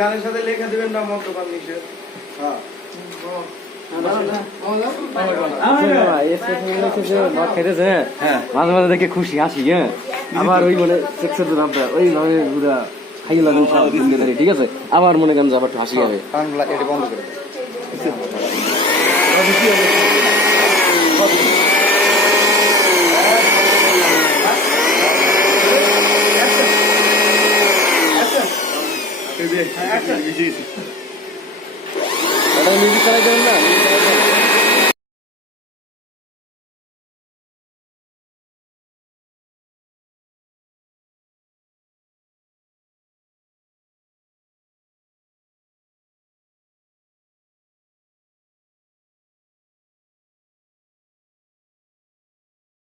গানের সাথে লেখা দিবেন না মদ্যপান নিষেধ। মাঝে মাঝে দেখে খুশি হাসি, হ্যাঁ আবার ওই মানে ওইভাবে খাইয়ে লাগেন ঠিক আছে, আবার মনে করেন আবার একটু হাসি হবে। এটা বন্ধ করে Action!